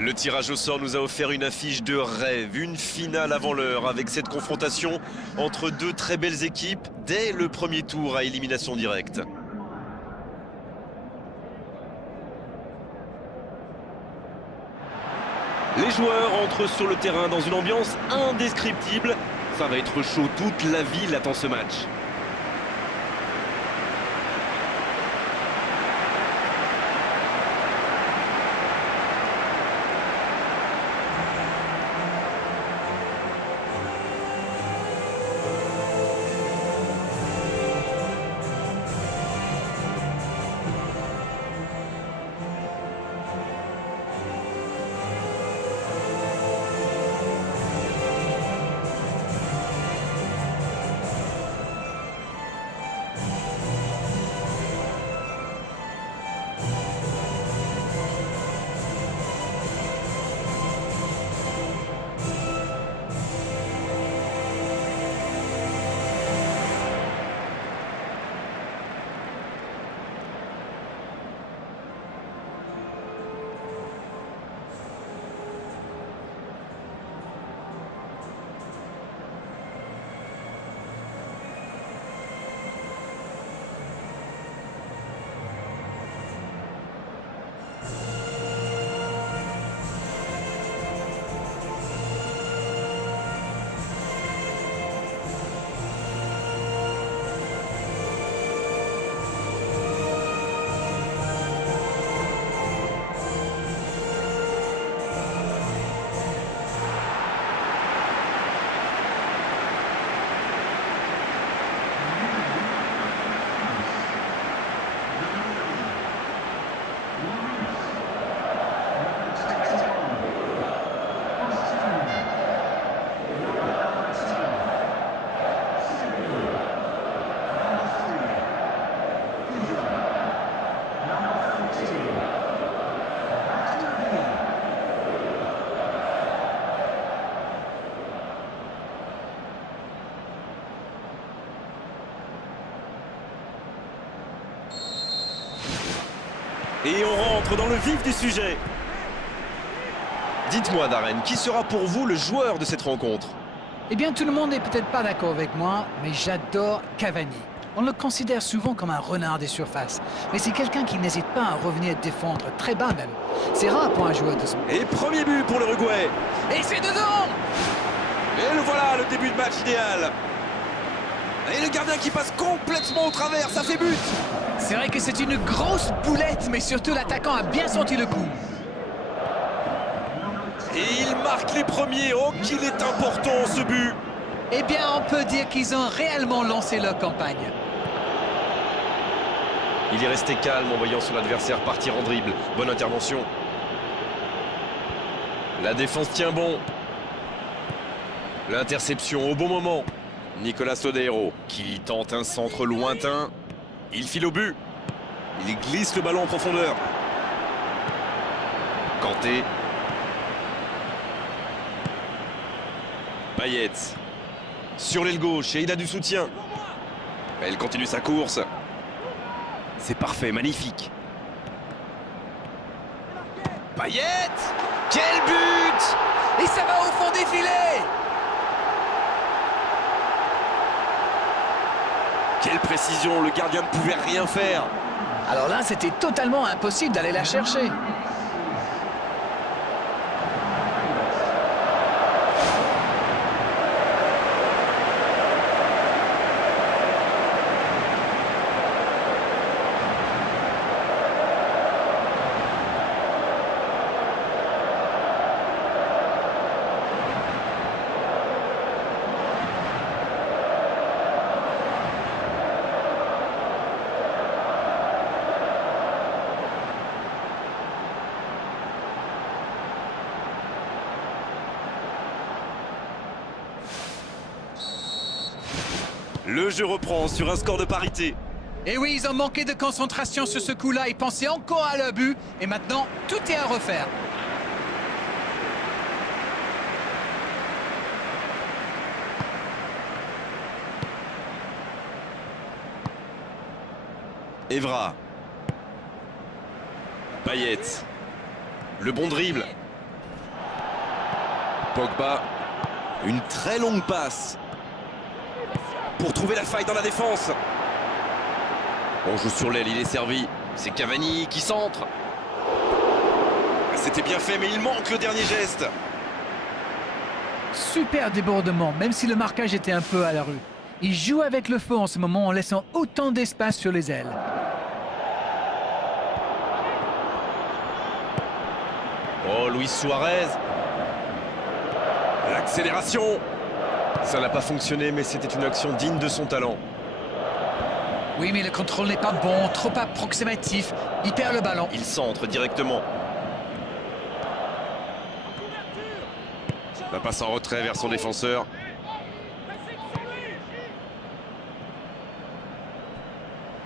Le tirage au sort nous a offert une affiche de rêve, une finale avant l'heure avec cette confrontation entre deux très belles équipes dès le premier tour à élimination directe. Les joueurs entrent sur le terrain dans une ambiance indescriptible. Ça va être chaud, toute la ville attend ce match. Et on rentre dans le vif du sujet. Dites-moi, Darren, qui sera pour vous le joueur de cette rencontre? Eh bien, tout le monde n'est peut-être pas d'accord avec moi, mais j'adore Cavani. On le considère souvent comme un renard des surfaces, mais c'est quelqu'un qui n'hésite pas à revenir défendre très bas même. C'est rare pour un joueur de son... Et premier but pour l'Uruguay. Et c'est dedans! Et le voilà, le début de match idéal. Et le gardien qui passe complètement au travers, ça fait but. C'est vrai que c'est une grosse boulette, mais surtout l'attaquant a bien senti le coup. Et il marque les premiers. Oh, qu'il est important ce but. Eh bien, on peut dire qu'ils ont réellement lancé leur campagne. Il est resté calme en voyant son adversaire partir en dribble. Bonne intervention. La défense tient bon. L'interception au bon moment. Nicolas Lodeiro qui tente un centre lointain. Il file au but. Il glisse le ballon en profondeur. Kanté. Payet. Sur l'aile gauche et il a du soutien. Elle continue sa course. C'est parfait, magnifique. Payet. Quel but! Et ça va au fond des filets! Quelle précision, le gardien ne pouvait rien faire. Alors là, c'était totalement impossible d'aller la chercher. Le jeu reprend sur un score de parité. Et oui, ils ont manqué de concentration sur ce coup-là. Ils pensaient encore à leur but. Et maintenant, tout est à refaire. Evra. Payet. Le bon dribble. Pogba, une très longue passe pour trouver la faille dans la défense. On joue sur l'aile, il est servi. C'est Cavani qui centre. C'était bien fait, mais il manque le dernier geste. Super débordement, même si le marquage était un peu à la rue. Il joue avec le feu en ce moment en laissant autant d'espace sur les ailes. Oh, Luis Suarez. L'accélération. Ça n'a pas fonctionné, mais c'était une action digne de son talent. Oui, mais le contrôle n'est pas bon, trop approximatif. Il perd le ballon. Il centre directement. La passe en retrait vers son défenseur.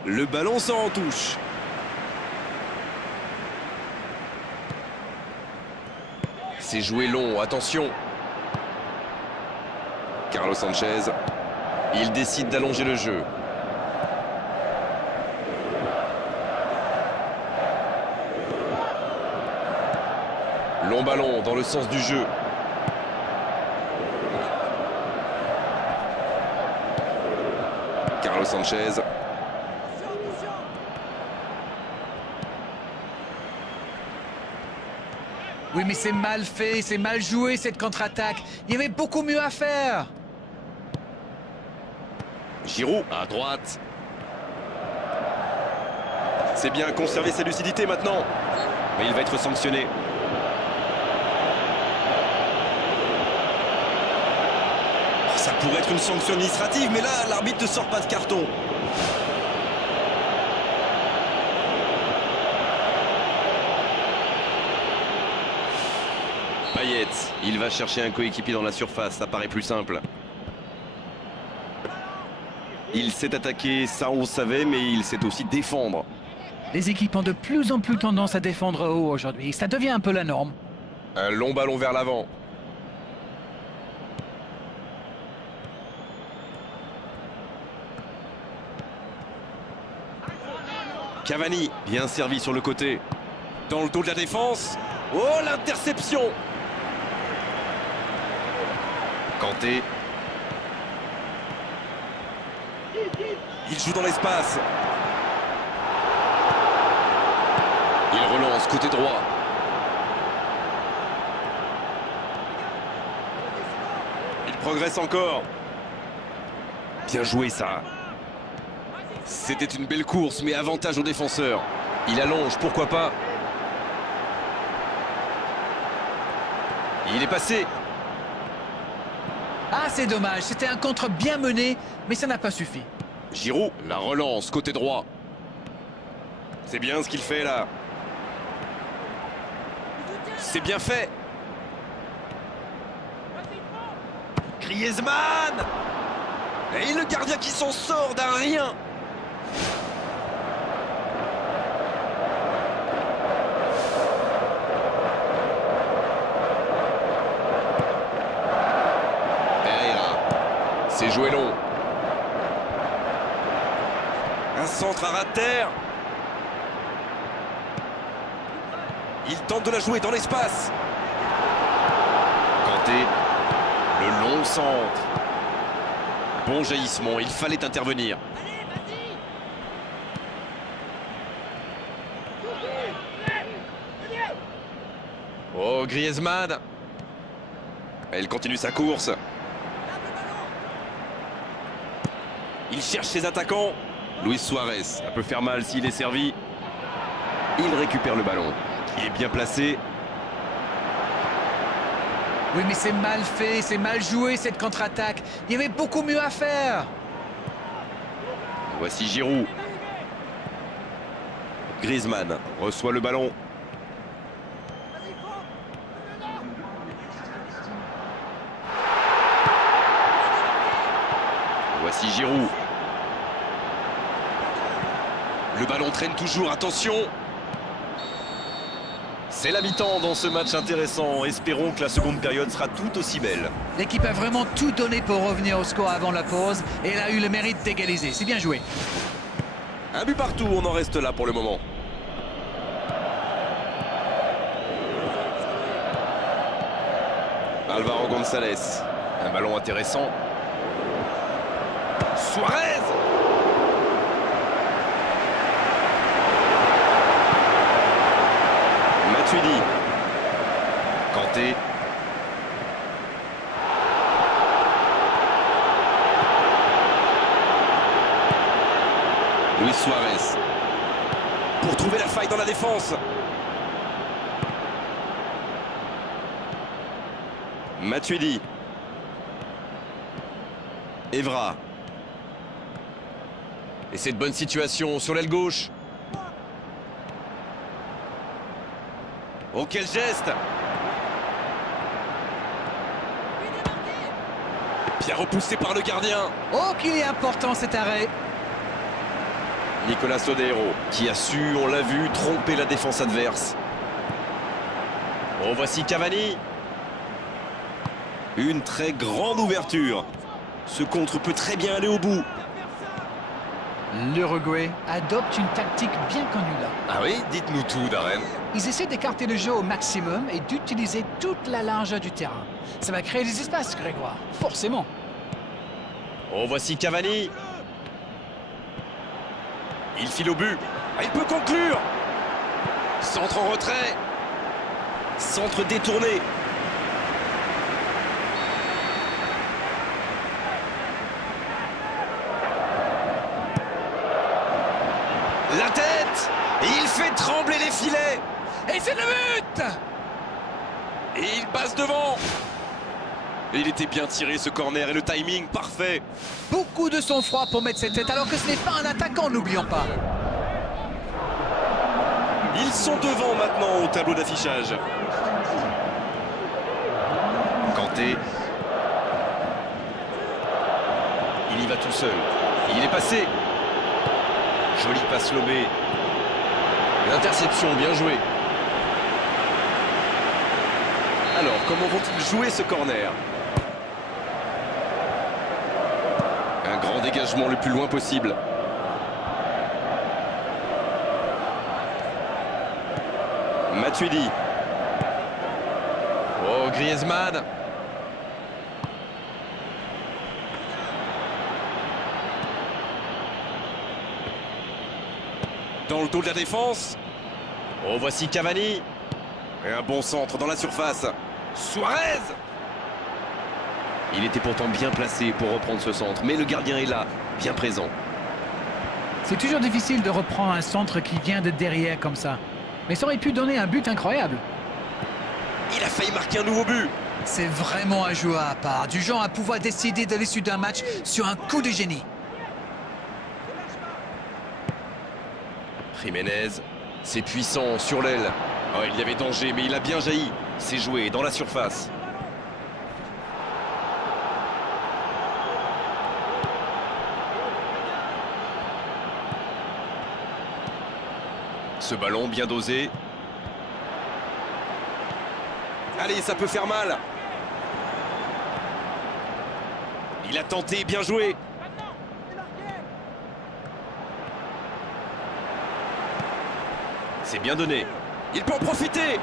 Le ballon sort en touche. C'est joué long, attention. Carlos Sanchez. Il décide d'allonger le jeu. Long ballon dans le sens du jeu. Carlos Sanchez. Oui, mais c'est mal fait, c'est mal joué cette contre-attaque. Il y avait beaucoup mieux à faire. Giroud à droite. C'est bien conserver sa lucidité maintenant. Mais il va être sanctionné. Ça pourrait être une sanction administrative, mais là, l'arbitre ne sort pas de carton. Payet, il va chercher un coéquipier dans la surface, ça paraît plus simple. Il s'est attaqué, ça on le savait, mais il sait aussi défendre. Les équipes ont de plus en plus tendance à défendre haut aujourd'hui. Ça devient un peu la norme. Un long ballon vers l'avant. Cavani, bien servi sur le côté. Dans le dos de la défense. Oh, l'interception! Kanté. Il joue dans l'espace. Il relance côté droit. Il progresse encore. Bien joué ça. C'était une belle course, mais avantage aux défenseurs. Il allonge, pourquoi pas. Il est passé. Ah, c'est dommage. C'était un contre bien mené, mais ça n'a pas suffi. Giroud, la relance, côté droit. C'est bien ce qu'il fait là. C'est bien fait. Griezmann. Et le gardien qui s'en sort d'un rien. C'est joué long. Un centre à ras de terre. Il tente de la jouer dans l'espace. Kanté. Le long centre. Bon jaillissement, il fallait intervenir. Oh, Griezmann. Elle continue sa course. Il cherche ses attaquants. Luis Suarez, ça peut faire mal s'il est servi. Il récupère le ballon. Il est bien placé. Oui, mais c'est mal fait, c'est mal joué cette contre-attaque. Il y avait beaucoup mieux à faire. Voici Giroud. Griezmann reçoit le ballon. Voici Giroud. Le ballon traîne toujours, attention. C'est la mi-temps dans ce match intéressant. Espérons que la seconde période sera tout aussi belle. L'équipe a vraiment tout donné pour revenir au score avant la pause et elle a eu le mérite d'égaliser. C'est bien joué. Un but partout, on en reste là pour le moment. Alvaro González. Un ballon intéressant. Suarez. Matuidi. Kanté. Luis Suarez. Pour trouver la faille dans la défense. Matuidi. Evra. Et cette bonne situation sur l'aile gauche. Oh, quel geste! Bien repoussé par le gardien. Oh, qu'il est important cet arrêt. Nicolas Sodero, qui a su, on l'a vu, tromper la défense adverse. Oh, voici Cavani. Une très grande ouverture. Ce contre peut très bien aller au bout. L'Uruguay adopte une tactique bien connue là. Ah oui? Dites-nous tout, Darren. Ils essaient d'écarter le jeu au maximum et d'utiliser toute la largeur du terrain. Ça va créer des espaces, Grégoire, forcément. Oh, voici Cavani. Il file au but. Ah, il peut conclure. Centre en retrait. Centre détourné. La tête. Et il fait trembler les filets. Et c'est le but! Et il passe devant. Et il était bien tiré ce corner et le timing parfait. Beaucoup de sang-froid pour mettre cette tête alors que ce n'est pas un attaquant, n'oublions pas. Ils sont devant maintenant au tableau d'affichage. Kanté. Il y va tout seul. Il est passé. Jolie passe lobée. L'interception, bien jouée. Alors, comment vont-ils jouer ce corner? Un grand dégagement le plus loin possible. Matuidi. Oh, Griezmann. Dans le dos de la défense. Oh, voici Cavani. Et un bon centre dans la surface. Suarez. Il était pourtant bien placé pour reprendre ce centre, mais le gardien est là, bien présent. C'est toujours difficile de reprendre un centre qui vient de derrière comme ça. Mais ça aurait pu donner un but incroyable. Il a failli marquer un nouveau but. C'est vraiment un joueur à part, du genre à pouvoir décider de l'issue d'un match sur un coup de génie. Jiménez, c'est puissant sur l'aile. Oh, il y avait danger, mais il a bien jailli. C'est joué dans la surface. Ce ballon bien dosé. Allez, ça peut faire mal. Il a tenté, bien joué. C'est bien donné. Il peut en profiter.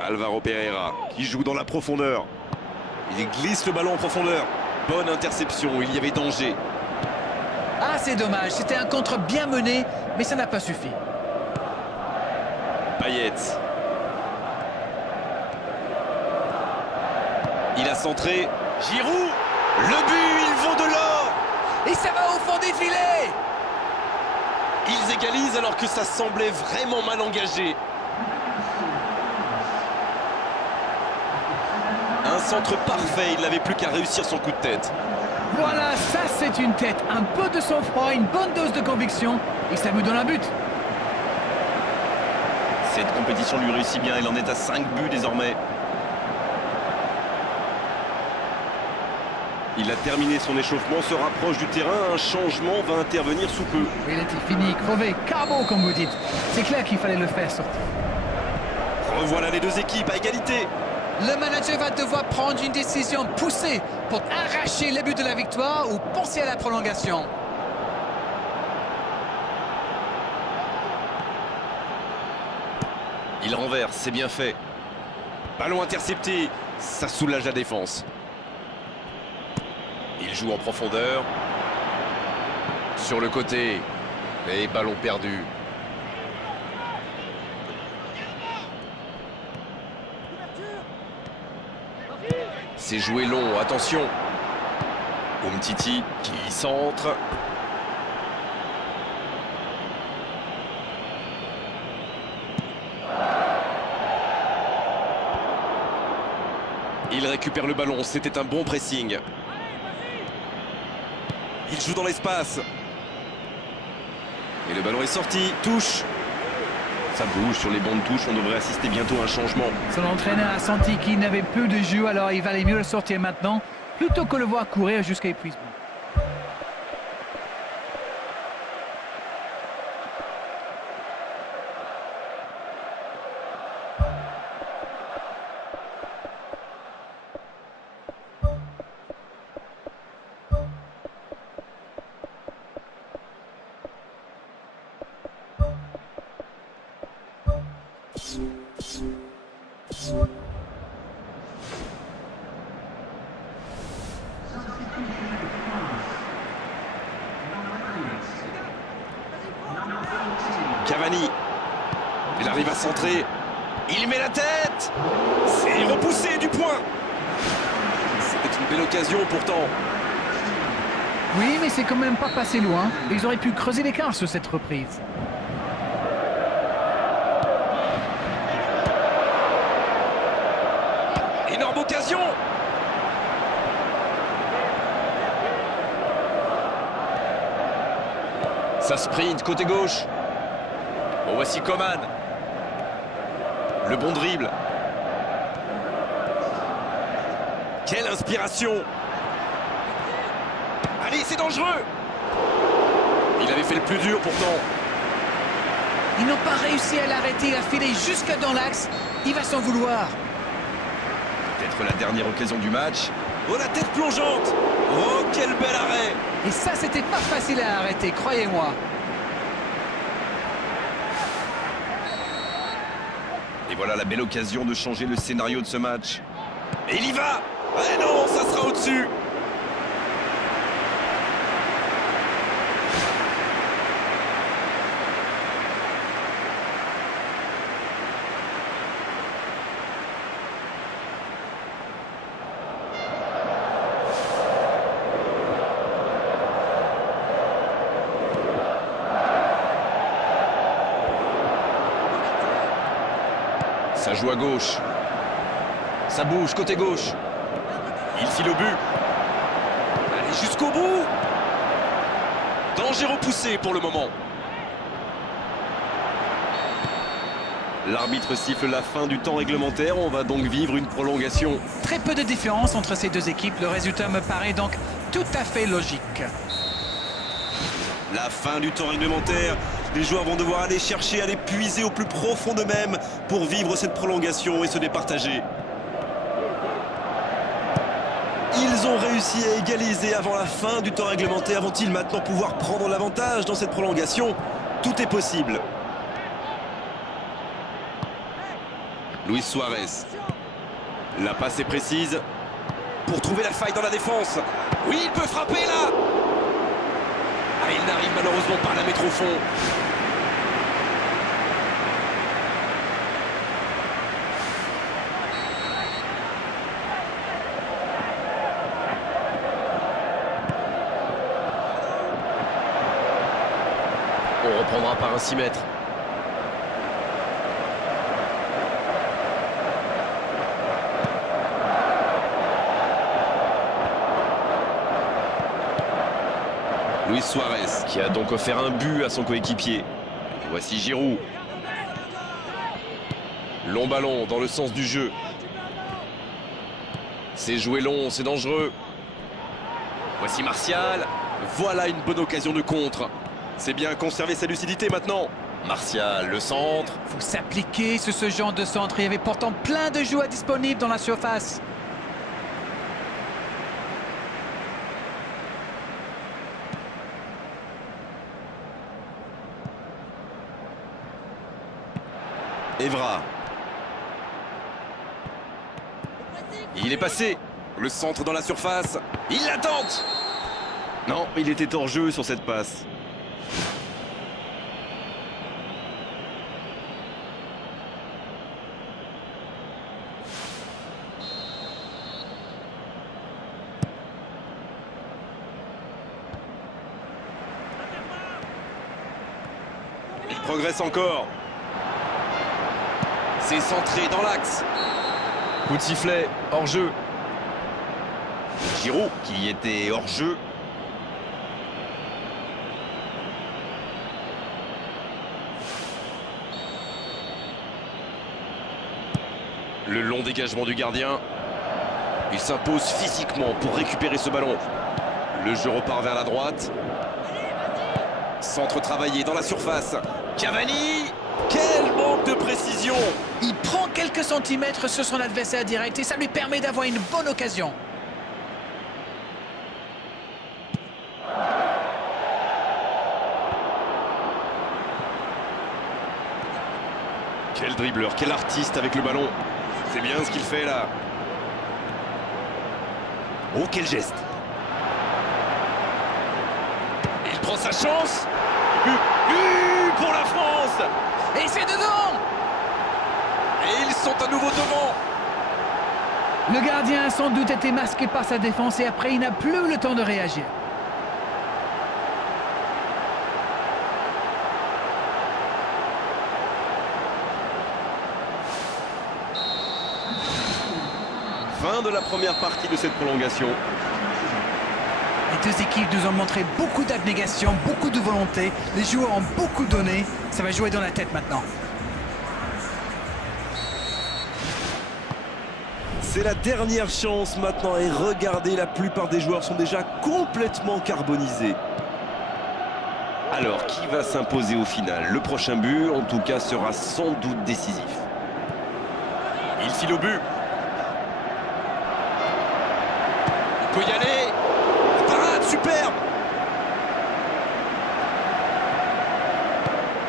Alvaro Pereira qui joue dans la profondeur. Il glisse le ballon en profondeur. Bonne interception, il y avait danger. Ah, c'est dommage, c'était un contre bien mené, mais ça n'a pas suffi. Payet. Il a centré. Giroud. Le but, il vaut de l'or. Et ça va au fond des filets. Ils égalisent alors que ça semblait vraiment mal engagé. Un centre parfait, il n'avait plus qu'à réussir son coup de tête. Voilà, ça c'est une tête, un peu de sang-froid, une bonne dose de conviction, et ça vous donne un but. Cette compétition lui réussit bien, il en est à 5 buts désormais. Il a terminé son échauffement, se rapproche du terrain, un changement va intervenir sous peu. Il était fini, crevé, carbo comme vous dites. C'est clair qu'il fallait le faire sortir. Revoilà les deux équipes à égalité. Le manager va devoir prendre une décision poussée pour arracher le but de la victoire ou penser à la prolongation. Il renverse, c'est bien fait. Ballon intercepté, ça soulage la défense. Il joue en profondeur. Sur le côté. Et ballon perdu. C'est joué long, attention. Umtiti qui centre. Il récupère le ballon, c'était un bon pressing. Il joue dans l'espace. Et le ballon est sorti, touche. Ça bouge sur les bandes touches, on devrait assister bientôt à un changement. Son entraîneur a senti qu'il n'avait plus de jus, alors il valait mieux le sortir maintenant, plutôt que le voir courir jusqu'à épuisement. Cavani, il arrive à centrer, il met la tête, c'est repoussé du point. C'était une belle occasion pourtant. Oui, mais c'est quand même pas passé loin. Ils auraient pu creuser l'écart sur cette reprise. Énorme occasion. Ça sprint côté gauche. Bon, voici Coman. Le bon dribble. Quelle inspiration. Allez, c'est dangereux. Il avait fait le plus dur pourtant. Ils n'ont pas réussi à l'arrêter, il a filé jusque dans l'axe. Il va s'en vouloir. Peut-être la dernière occasion du match. Oh, la tête plongeante. Oh, quel bel arrêt. Et ça, c'était pas facile à arrêter, croyez-moi. Et voilà la belle occasion de changer le scénario de ce match. Et il y va. Eh non, ça sera au-dessus. Ça joue à gauche. Ça bouge côté gauche. Il file au but. Allez, jusqu'au bout. Danger repoussé pour le moment. L'arbitre siffle la fin du temps réglementaire. On va donc vivre une prolongation. Très peu de différence entre ces deux équipes. Le résultat me paraît donc tout à fait logique. La fin du temps réglementaire. Les joueurs vont devoir aller chercher, aller puiser au plus profond d'eux-mêmes pour vivre cette prolongation et se départager. Ils ont réussi à égaliser avant la fin du temps réglementaire. Vont-ils maintenant pouvoir prendre l'avantage dans cette prolongation? Tout est possible. Luis Suarez. La passe est précise pour trouver la faille dans la défense. Oui, il peut frapper là. Ah, il n'arrive malheureusement pas à la mettre au fond. On reprendra par un 6 mètres. Luis Suarez qui a donc offert un but à son coéquipier. Voici Giroud. Long ballon dans le sens du jeu. C'est joué long, c'est dangereux. Voici Martial. Voilà une bonne occasion de contre. C'est bien conserver sa lucidité maintenant. Martial, le centre. Faut s'appliquer sur ce genre de centre. Il y avait pourtant plein de joueurs disponibles dans la surface. Evra, Il est passé. Le centre dans la surface. Il la tente. Non, il était hors jeu sur cette passe. Il progresse encore. C'est centré dans l'axe. Coup de sifflet, hors jeu. Giroud qui était hors jeu. Le long dégagement du gardien. Il s'impose physiquement pour récupérer ce ballon. Le jeu repart vers la droite. Centre travaillé dans la surface. Cavani! Quel manque de précision! Il prend quelques centimètres sur son adversaire direct et ça lui permet d'avoir une bonne occasion. Quel dribbleur, quel artiste avec le ballon. C'est bien ce qu'il fait là. Oh, quel geste! Il prend sa chance. Pour la France! Et c'est dedans! Et ils sont à nouveau devant. Le gardien a sans doute été masqué par sa défense et après il n'a plus le temps de réagir. Fin de la première partie de cette prolongation. Les deux équipes nous ont montré beaucoup d'abnégation, beaucoup de volonté. Les joueurs ont beaucoup donné. Ça va jouer dans la tête maintenant. C'est la dernière chance maintenant et regardez, la plupart des joueurs sont déjà complètement carbonisés. Alors, qui va s'imposer au final? Le prochain but, en tout cas, sera sans doute décisif. Il file au but. Il peut y aller. Parade superbe.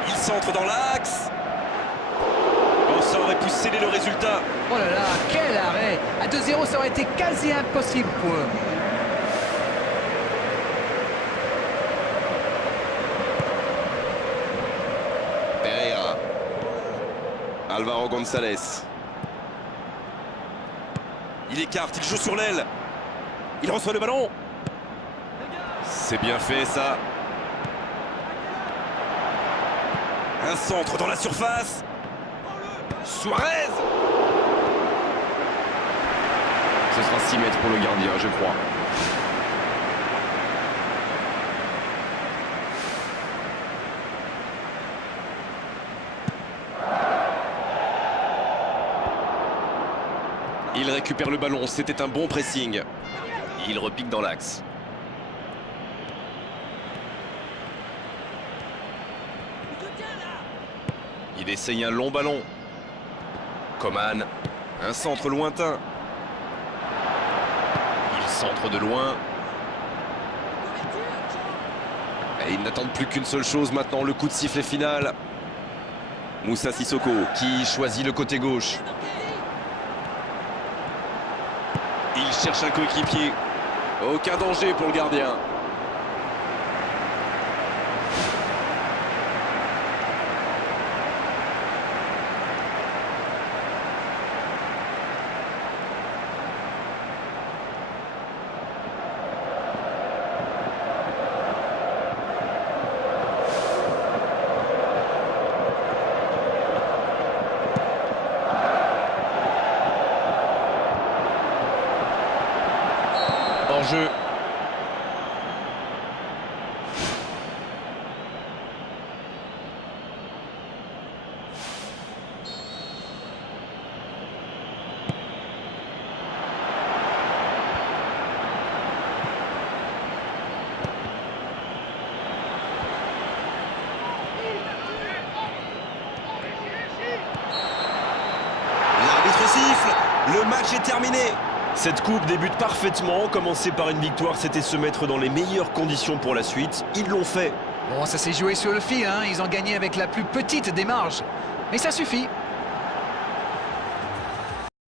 Il centre dans l'axe. Oh, ça aurait pu sceller le résultat. Oh là là, quel arrêt! À 2-0, ça aurait été quasi impossible pour eux. Pereira. Alvaro González. Il écarte, il joue sur l'aile. Il reçoit le ballon. C'est bien fait ça. Un centre dans la surface. Suarez. Ce sera 6 mètres pour le gardien, je crois. Il récupère le ballon, c'était un bon pressing. Il repique dans l'axe. Il essaye un long ballon. Coman, un centre lointain. Il centre de loin. Et ils n'attendent plus qu'une seule chose maintenant, le coup de sifflet final. Moussa Sissoko qui choisit le côté gauche. Il cherche un coéquipier. Aucun danger pour le gardien. Hors-jeu. L'arbitre siffle. Le match est terminé. Cette coupe débute parfaitement. Commencer par une victoire, c'était se mettre dans les meilleures conditions pour la suite. Ils l'ont fait. Bon, ça s'est joué sur le fil, hein. Ils ont gagné avec la plus petite des marges. Mais ça suffit.